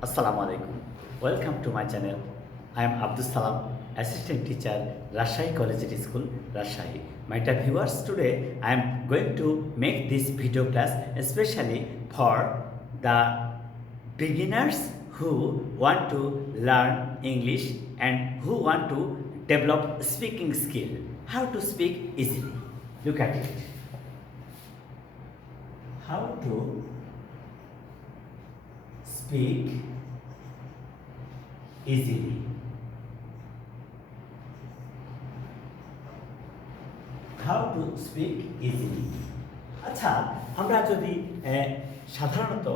Assalamu alaikum. Welcome to my channel. I am Abdus Salam, assistant teacher, Rajshahi Collegiate School, Rajshahi. My dear viewers, today I am going to make this video class especially for the beginners who want to learn English and who want to develop speaking skill. How to speak easily. Look at it. How to speak easily. How to speak easily. আচ্ছা, আমরা যদি সাধারণত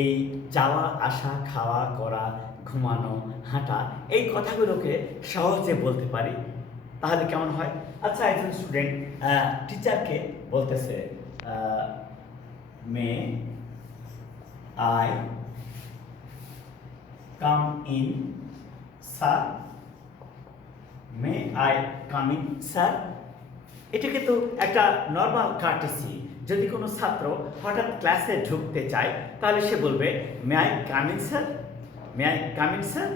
এই যাওয়া আসা খাওয়া করা ঘুমানো হাঁটা এই কথাগুলোকে সহজে বলতে পারি তাহলে কেমন হয়? আচ্ছা, একজন স্টুডেন্ট টিচারকে বলতেছে may I come in sir, may I come in sir. এটা কিন্তু একটা নর্মাল কার্টেসি। যদি কোনো ছাত্র হঠাৎ ক্লাসে ঢুকতে চায় তাহলে সে বলবে may I come in sir, may I come in sir.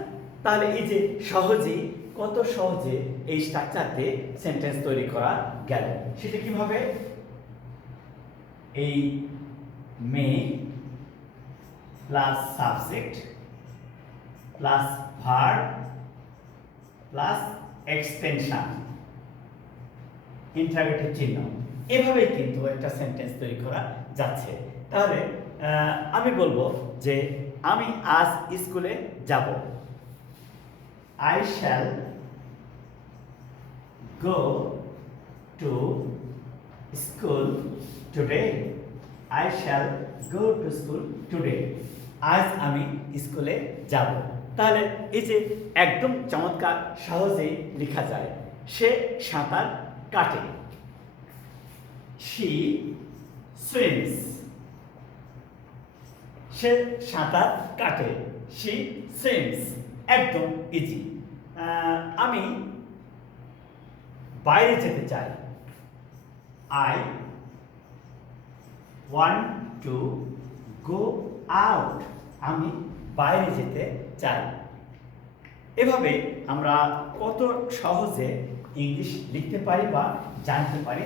তাহলে এই যে সহজেই, কত সহজে এই স্ট্রাকচার দিয়ে সেন্টেন্স তৈরি করা গেল। সেটা কিভাবে? এই may plus subject plus verb plus extension interrogative চিহ্ন, এভাবেই কিন্তু একটা সেন্টেন্স তৈরি করা যাচ্ছে। তাহলে আমি বলবো যে আমি আজ স্কুলে যাব। I shall go to school today. I shall go to school today. আজ আমি স্কুলে যাব। তাহলে এই যে একদম চমৎকার সহজেই লেখা যায়। সে সাঁতার কাটে। She swims. সে সাঁতার কাটে। She swims. একদম ইজি। আমি বাইরে যেতে চাই। I want to go out. আমি বাইরে যেতে চাই। এভাবে আমরা কত সহজে ইংলিশ লিখতে পারি বা জানতে পারি,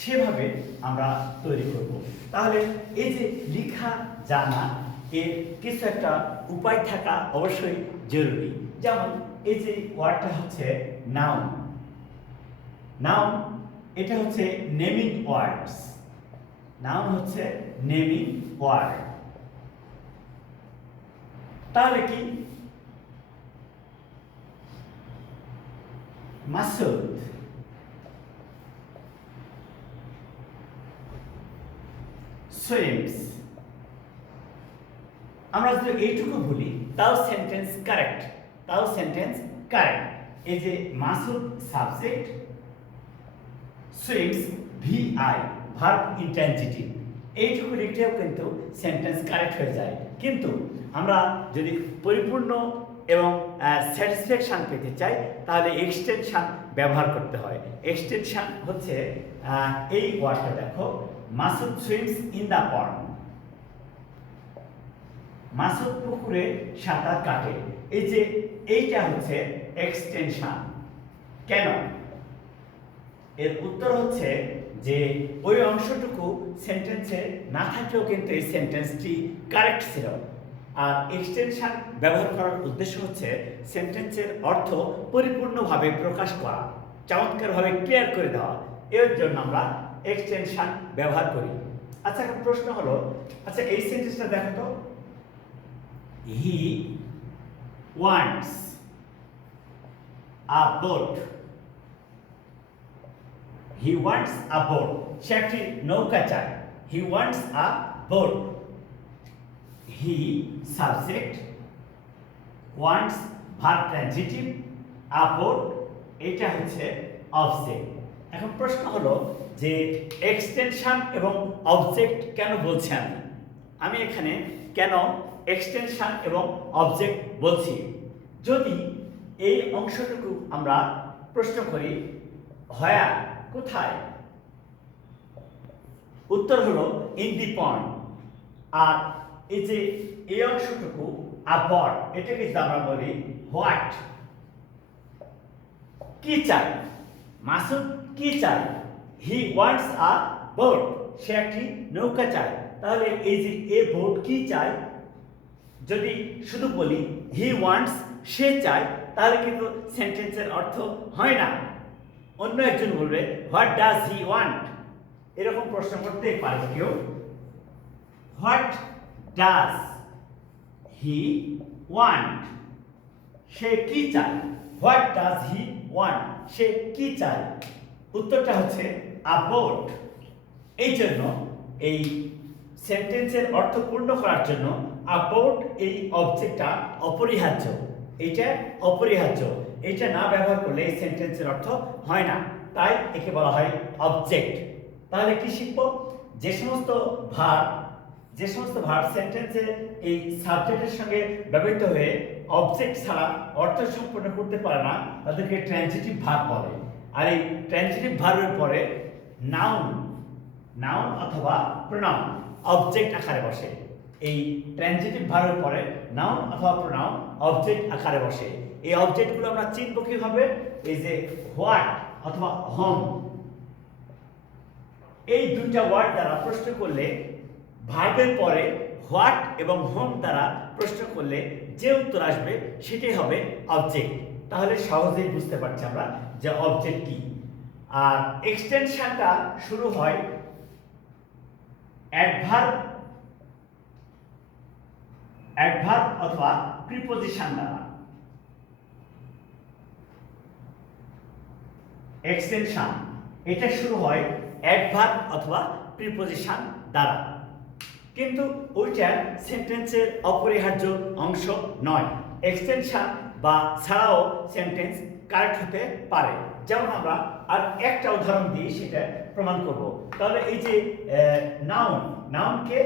সেভাবে আমরা তৈরি করব। তাহলে এই যে লেখা জানা, এর কিছু একটা উপায় থাকা অবশ্যই জরুরি। যেমন এই যে ওয়ার্ডটা হচ্ছে নাউন। নাউন এটা হচ্ছে নেমিং ওয়ার্ডস। নাউন হচ্ছে নেমিং ওয়ার্ড। তাহলে কি? মাসুদ সুইমস। আমরা যদি এইটুকু বলি তাও সেন্টেন্স কারেক্ট, তাও সেন্টেন্স কারেক্ট। এই যে Masud subject, swims VI verb intransitive, এইটুকু লিখলেও কিন্তু সেন্টেন্স কারেক্ট হয়ে যায়। কিন্তু আমরা যদি পরিপূর্ণ এবং স্যাটিসফ্যাকশান পেতে চাই তাহলে এক্সটেনশান ব্যবহার করতে হয়। এক্সটেনশান হচ্ছে এই ওয়ার্ডটা দেখো, Masud swims in the pond. Masud পুকুরে সাঁতার কাটে। এই যে এইটা হচ্ছে এক্সটেনশান। কেন? এর উত্তর হচ্ছে যে ওই অংশটুকু সেন্টেন্সে না থাকলেও কিন্তু এই সেন্টেন্সটি কারেক্ট ছিল। আর এক্সটেনশন ব্যবহার করার উদ্দেশ্য হচ্ছে সেন্টেন্সের অর্থ পরিপূর্ণভাবে প্রকাশ করা, চমৎকারভাবে ক্লিয়ার করে দেওয়া। এর জন্য আমরা এক্সটেনশন ব্যবহার করি। আচ্ছা, এখন প্রশ্ন হলো, আচ্ছা এই সেন্টেন্সটা দেখো তো, he wants a boat. He wants a boat. সে একটি নৌকা চায়। He wants a boat. He subject, wants verb transitive, a boat এটা হচ্ছে অবজেক্ট। এখন প্রশ্ন হলো যে এক্সটেনশন এবং অবজেক্ট কেন বলছি আমি এখানে কেন এক্সটেনশন এবং অবজেক্ট বলছি? যদি এই অংশটুকু আমরা প্রশ্ন করি হোয়ার, কোথায়, উত্তর হলো ইন দি পন্ড। আর এই যে এই অংশটুকু আবার এটাকে যদি আমরা বলি হোয়াট, কি চাই, মাসুদ কি চাই, হি ওয়ান্টস আ বোট, সে একটি নৌকা চায়। তাহলে এই যে এ বোট কি চায়, যদি শুধু বলি হি ওয়ান্টস, সে চায়, তাহলে কিন্তু সেন্টেন্সের অর্থ হয় না। অন্য একজন বলবে হোয়াট ডাজ হি ওয়ান্ট, এরকম প্রশ্ন করতে পারে কেউ, হোয়াট ডাজ হি ওয়ান্ট, সে কি চায়, হোয়াট ডাজ হি ওয়ান্ট, সে কি চায়, উত্তরটা হচ্ছে আ বোট। এই জন্য এই সেন্টেন্সের অর্থ পূর্ণ করার জন্য আ বোট এই অবজেক্টটা অপরিহার্য, এটা অপরিহার্য, এটা না ব্যবহার করলে এই সেন্টেন্সের অর্থ হয় না, তাই একে বলা হয় অবজেক্ট। তাহলে কি শিখব, যে সমস্ত ভার্ব সেন্টেন্সে এই সাবজেক্টের সঙ্গে ব্যবহৃত হয়ে অবজেক্ট ছাড়া অর্থ সম্পূর্ণ করতে পারে না, তাদেরকে ট্রানজিটিভ ভার্ব বলে। আর এই ট্রানজিটিভ ভার্বের পরে নাউন অথবা প্রোনাউন অবজেক্ট আকারে বসে। এই ট্রানজিটিভ ভার্বের পরে নাউন অথবা প্রোনাউন অবজেক্ট আকারে বসে। এই অবজেক্টগুলো আমরা চিনব কিভাবে, এই যে হোয়াট অথবা হোম, এই দুইটা ওয়ার্ড দ্বারা প্রশ্ন করলে, ভার্বের পরে হোয়াট এবং হোম দ্বারা প্রশ্ন করলে যে উত্তর আসবে সেটাই হবে অবজেক্ট। তাহলে সহজেই বুঝতে পারছি আমরা যে অবজেক্ট কি। আর এক্সটেনশনটা শুরু হয় অ্যাডভার্ব অথবা প্রিপোজিশন দ্বারা। এক্সটেনশন এটা শুরু হয় অ্যাডভার্ব অথবা প্রিপোজিশন দ্বারা, কিন্তু ওইটা সেন্টেন্সের অপরিহার্য অংশ নয়। এক্সটেনশন বা ছাড়াও সেন্টেন্স কারেক্ট হতে পারে। যেমন আমরা আর একটা উদাহরণ দিয়ে সেটা প্রমাণ করব। তাহলে এই যে নাউনকে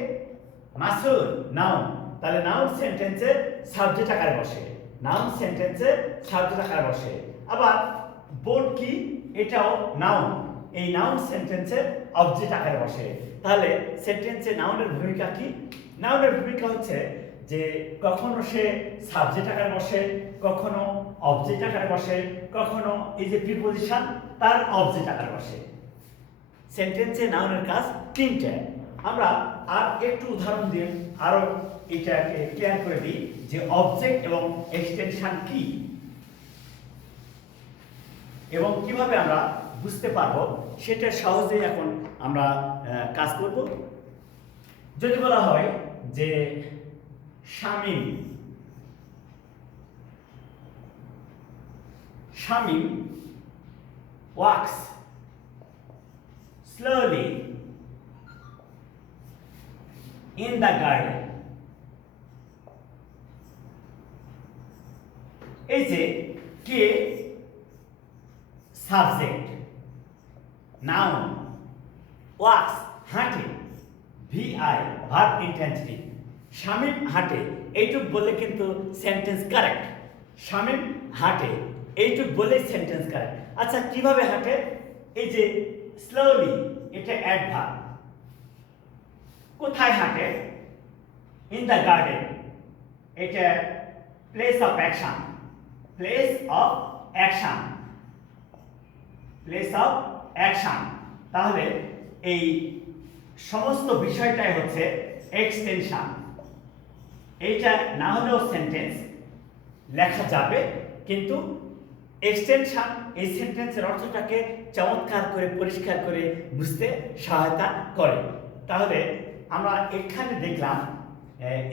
মাসুদ নাউন, তাহলে নাউন সেন্টেন্সে সাবজেক্ট আকারে বসে, নাউন সেন্টেন্সে সাবজেক্ট আকারে বসে। আবার বোর্ড কি, এটাও নাউন, এই নাউন সেন্টেন্সে অবজেক্ট আকারে বসে। তাহলে সেন্টেন্সে নাউনের ভূমিকা কি, নাউনের ভূমিকা হচ্ছে যে কখনো সে সাবজেক্ট আকারে বসে, কখনো অবজেক্ট আকারে বসে, কখনো এই যে প্রিপোজিশন তার অবজেক্ট আকারে বসে। সেন্টেন্সে নাউনের কাজ তিনটে। আমরা আর একটু উদাহরণ দিয়ে আরো এটাকে ক্লিয়ার করে দিই যে অবজেক্ট এবং এক্সটেনশন কি এবং কিভাবে আমরা বুঝতে পারবো, সেটা সহজেই এখন আমরা কাজ করব। যদি বলা হয় যে Shamim walks slowly in the garden, এই যে কে সাবজেক্ট, নাউন, ওয়াক্স হাঁটে, ভিআই ভার্ব ইনট্রান্সিটিভ, শামীম হাঁটে এইটুক বলে কিন্তু সেন্টেন্স কারেক্ট। শামীম হাঁটে এইটুক বলে সেন্টেন্স কারেক্ট। আচ্ছা কিভাবে হাঁটে, এই যে স্লোলি এটা অ্যাডভার্ব, কোথায় হাঁটে, ইন দ্য গার্ডেন এটা place of action, place of action, place of action. তাহলে এই সমস্ত বিষয়টাই হচ্ছে এক্সটেনশন। এইটা না হলেও সেন্টেন্স লেখা যাবে, কিন্তু এক্সটেনশন এই সেন্টেন্সের অর্থটাকে চমৎকার করে পরিষ্কার করে বুঝতে সহায়তা করে। তাহলে আমরা এখানে দেখলাম,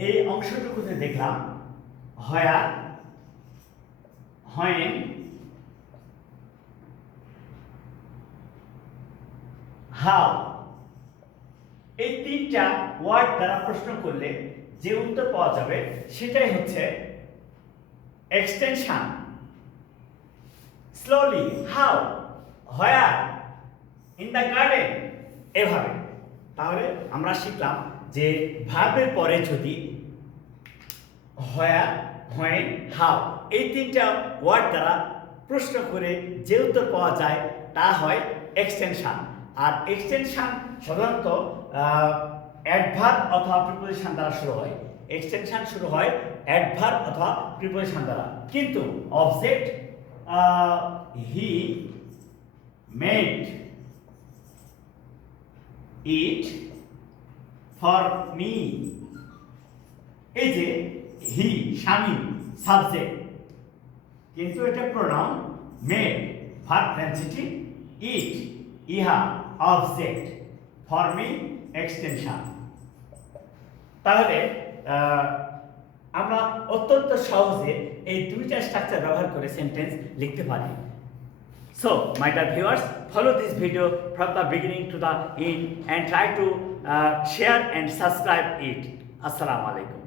এই অংশটুকুতে দেখলাম হোয়ার, হোয়েন, হাউ, এই তিনটা ওয়ার্ড দ্বারা প্রশ্ন করলে যে উত্তর পাওয়া যাবে সেটাই হচ্ছে extension. Slowly, how, where, in the garden, এভাবে। তাহলে আমরা শিখলাম যে ভার্বের পরে যদি হোয়ার, হোয়েন, হাউ এই তিনটা ওয়ার্ড দ্বারা প্রশ্ন করে যে উত্তর পাওয়া যায় তা হয় এক্সটেনশন। আর এক্সটেনশন সাধারণত অ্যাডভার্ব অথবা প্রিপোজিশন দ্বারা শুরু হয়, এক্সটেনশন শুরু হয় অ্যাডভার্ব অথবা প্রিপোজিশন দ্বারা, কিন্তু object he made it for me, এই যে হি স্বামী সাবজেক্ট, কিন্তু এটা প্রোনাউন, মেড ভার্ব ট্রান্সিটিভ, ইট ইহা অবজেক্ট, ফর মি এক্সটেনশন। তাহলে আমরা অত্যন্ত সহজে এই দুইটা স্ট্রাকচার ব্যবহার করে সেন্টেন্স লিখতে পারি। So, my dear viewers, follow this video from the beginning to the end and try to share and subscribe it. Assalamu alaikum.